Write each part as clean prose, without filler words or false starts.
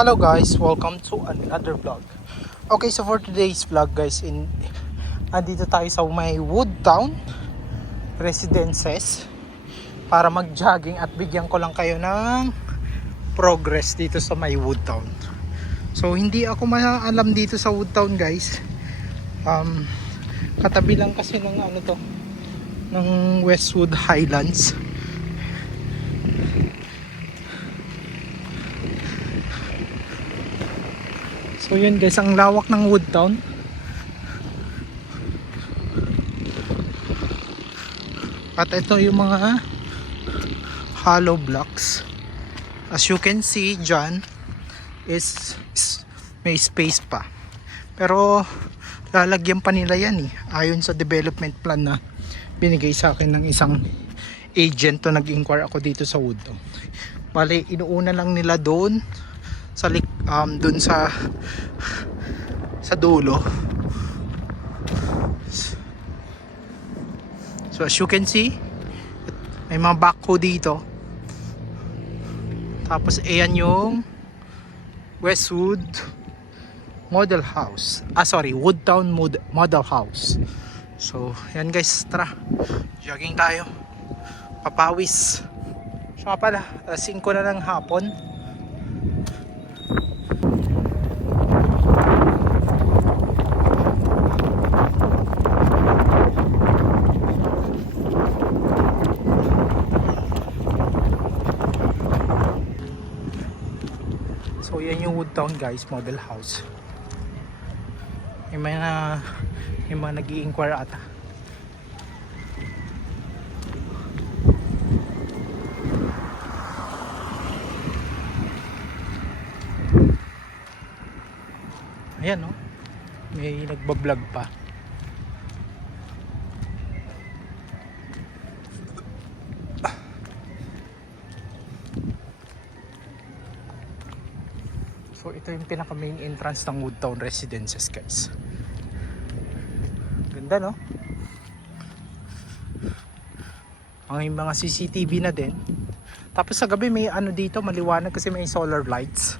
Hello guys, welcome to another vlog. Okay, so for today's vlog guys, andito tayo sa may Woodtown Residences para mag-jogging at bigyan ko lang kayo ng progress dito sa may Woodtown. So hindi ako maalam dito sa Woodtown guys. Katabi lang kasi ng ng Westwood Highlands. So yun guys, ang lawak ng Woodtown. At ito yung mga hollow blocks. As you can see dyan is may space pa. Pero lalagyan pa nila yan ayon sa development plan na binigay sa akin ng isang agent to nag-inquire ako dito sa Woodtown. Bale, inuuna lang nila doon sa doon sa dulo. So as you can see, may mga backhoe dito. Tapos ayan yung Westwood Model House. Woodtown Model House. So yan guys, tara, jogging tayo, papawis. So nga pala, 5 na ng hapon. So yan yung Woodtown guys, Model House. Yung mga nag-i-inquire ata. Ayan no, may nagbablog pa. So ito yung pinaka main entrance ng Woodtown Residences guys. Ganda no? Ang mga CCTV na din. Tapos sa gabi may dito, maliwanag kasi may solar lights.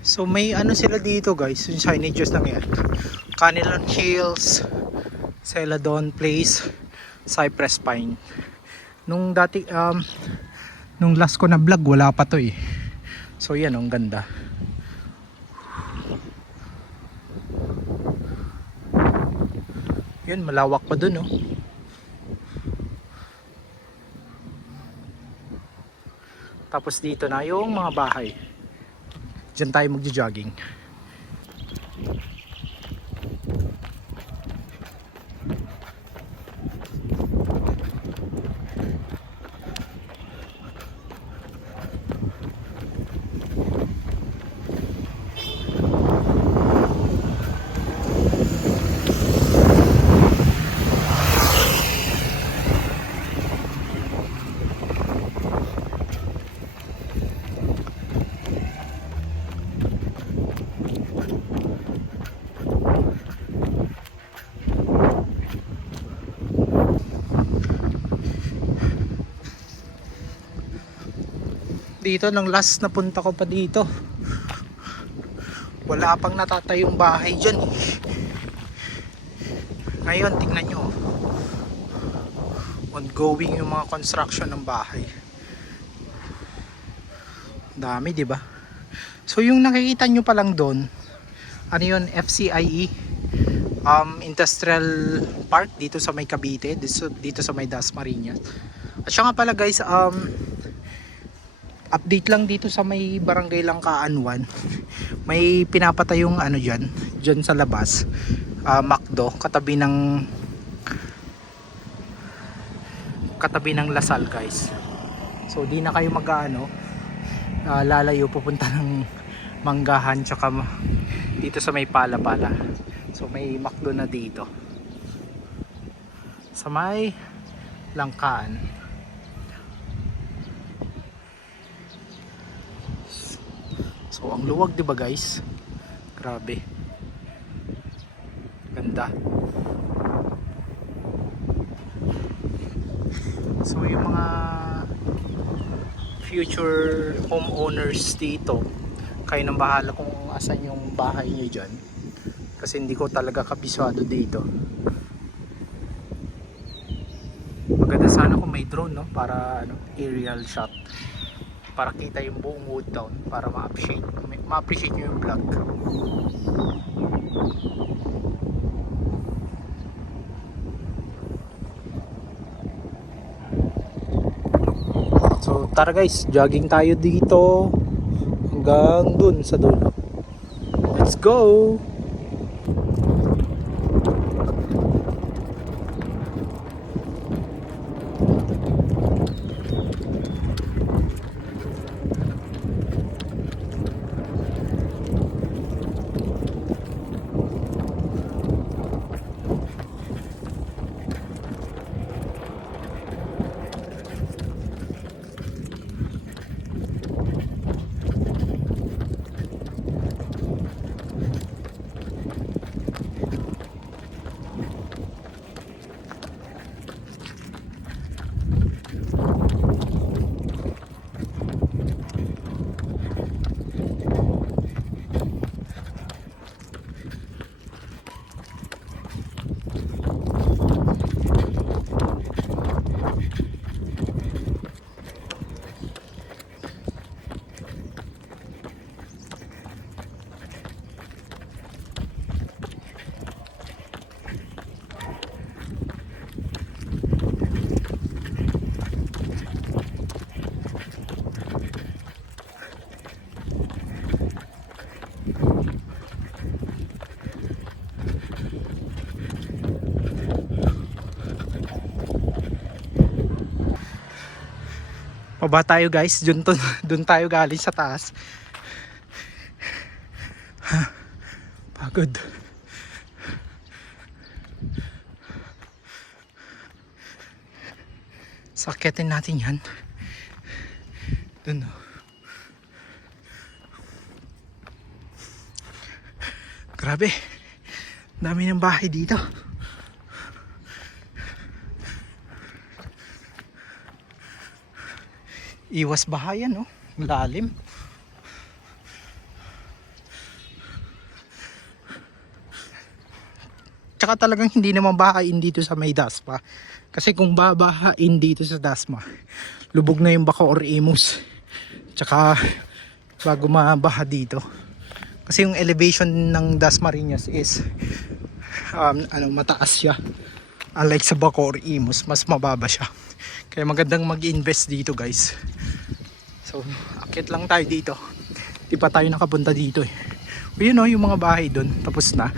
So may sila dito guys, yung signages ng yan. Canelon Hills, Celadon Place, Cypress Pine. Nung dati, nung last ko na vlog, wala pa to So yan, ang ganda. Yun, malawak pa dun Tapos dito na yung mga bahay. Diyan tayo magjo-jogging. Dito nang last na punta ko pa dito, wala pang natatayong bahay dyan Ngayon tingnan nyo, ongoing yung mga construction ng bahay. Dami, di ba? So yung nakikita nyo pa lang doon, yun, FCIE Industrial Park dito sa may Cavite, dito sa may Dasmariñas. At siya nga pala guys, update lang dito sa may barangay Langkaan 1. May pinapatay yung dyan sa labas, McDo, katabi ng Lasal guys. So di na kayo lalayo pupunta ng Manggahan tsaka dito sa may Palapala. So may McDo na dito. sa may Langkaan. So ang luwag, 'di ba guys? Grabe. Ganda. So yung mga future homeowners dito, kayo nang bahala kung asan yung bahay niyo dyan, kasi hindi ko talaga kabisado dito. Maganda sana kung may drone, no, para ano, aerial shot, para kita yung buong Wood Town, para ma-appreciate nyo yung vlog. So tara guys, jogging tayo dito hanggang dun sa dulo. Let's go! Baba tayo guys, dun tayo galing sa taas. Pagod. Sakyatin natin yan. Dun oh. Grabe, dami ng bahay dito. Iwas bahayan, no? Lalim. Tsaka talagang hindi naman bahain dito sa may Dasma. Kasi kung babahain dito sa Dasma, lubog na yung Bacoor Imus. Tsaka bago mabaha dito. Kasi yung elevation ng Dasmariñas is mataas siya. Unlike sa Bacoor Imus, mas mababa siya. Kaya magandang mag-invest dito guys. So akit lang tayo dito. Di pa tayo nakapunta dito eh. O yun o, yung mga bahay doon, tapos na.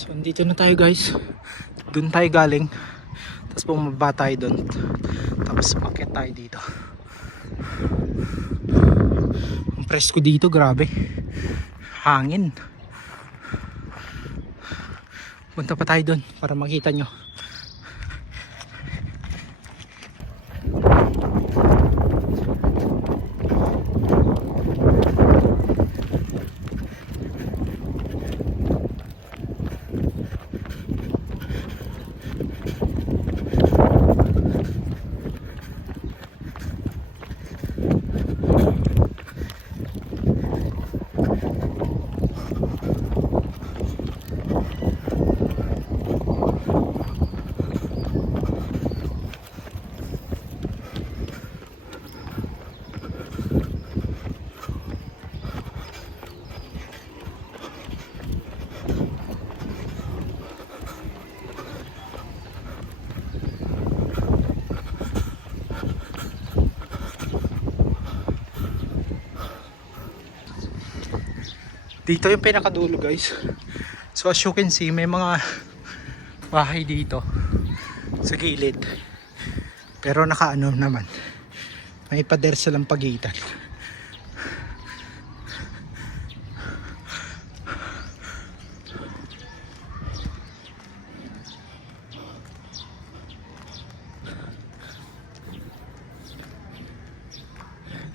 So dito na tayo guys. Doon tayo galing. Tapos bumaba tayo doon. Tapos umakyat tayo dito. Ang presko dito, grabe. Hangin. Punta pa tayo doon para makita nyo. Dito yung pinakadulo guys. So as you can see, may mga bahay dito sa gilid. Pero nakaano naman. May pader silang pagitan.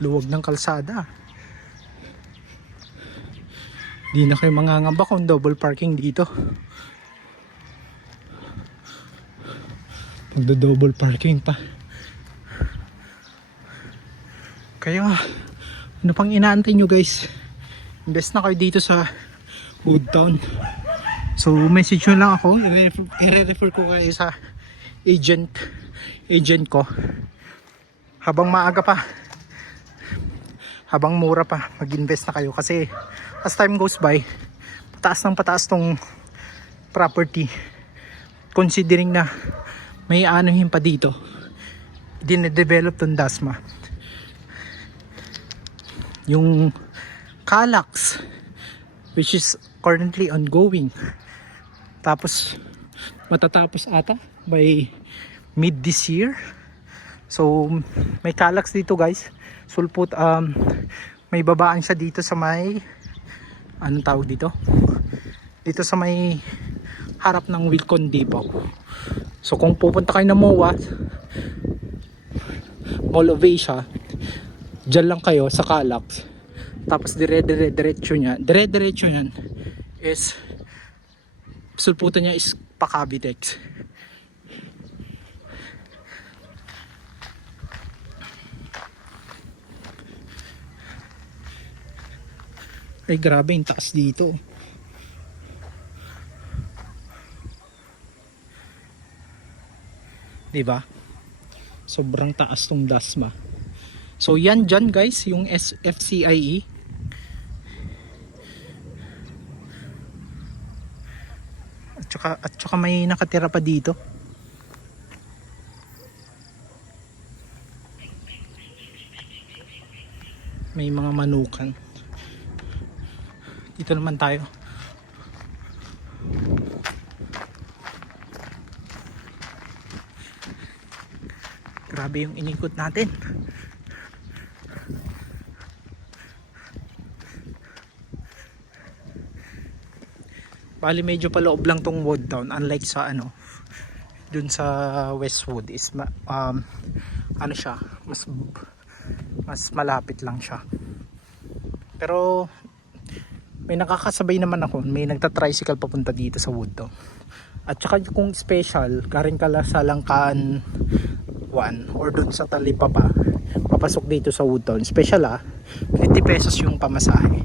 Luwag ng kalsada. Di na kayo mangangamba kung double parking dito. Magdo-double parking pa. Kaya ano pang inaantay nyo guys? Invest na kayo dito sa Woodtown. So message nyo lang ako. I-refer ko kayo sa agent ko. Habang maaga pa, habang mura pa, mag-invest na kayo. Kasi as time goes by, pataas ng pataas tong property. Considering na may anuhin pa dito, dine-develop tong Dasma. Yung Calax, which is currently ongoing, tapos matatapos ata by mid this year. So may Calax dito guys, sulput. May babaan siya dito sa may, anong tawag dito, dito sa may harap ng Wilcon Depot. So kung pupunta kayo ng MOA, Mall of Asia, dyan lang kayo sa Calax. Tapos dire-diretso nyan is sulputan niya is Pakabitex. Ay grabe yung taas dito. Diba? Sobrang taas tong Dasma. So yan dyan guys, yung FCIE. At saka may nakatira pa dito. May mga manukan. Dito naman tayo. Grabe yung inikot natin. Bali medyo paloob lang tong Woodtown, unlike sa ano dun sa Westwood is ano siya, mas malapit lang siya. Pero may nakakasabay naman ako, may nagta-tricycle papunta dito sa Woodtown. At saka kung special, galing ka sa Langkaan 1 or dun sa Talipapa, papasok dito sa Woodtown, special 50 pesos yung pamasahe.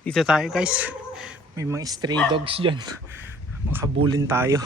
Dito tayo guys, may mga stray dogs dyan, makabulin tayo.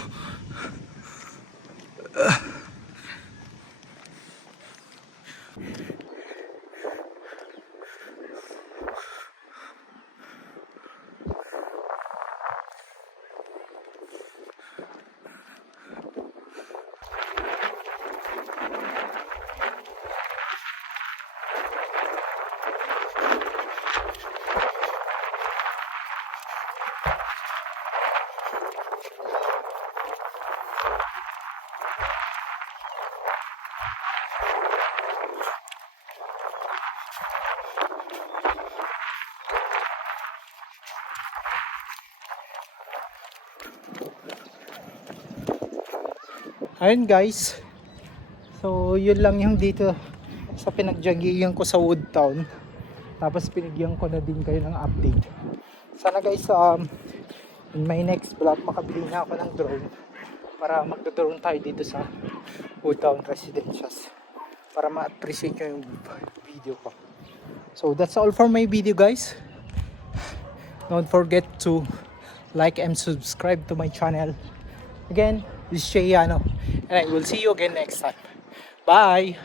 Ayun guys, so yun lang yung dito sa pinagjagiyan ko sa Woodtown. Tapos pinigyan ko na din kayo ng update. Sana guys, in my next vlog makabili na ako ng drone para magdodrone tayo dito sa Woodtown Residences para ma-appreciate nyo yung video ko. So that's all for my video, guys. Don't forget to like and subscribe to my channel. Again, this is Sheyano, and I will see you again next time. Bye!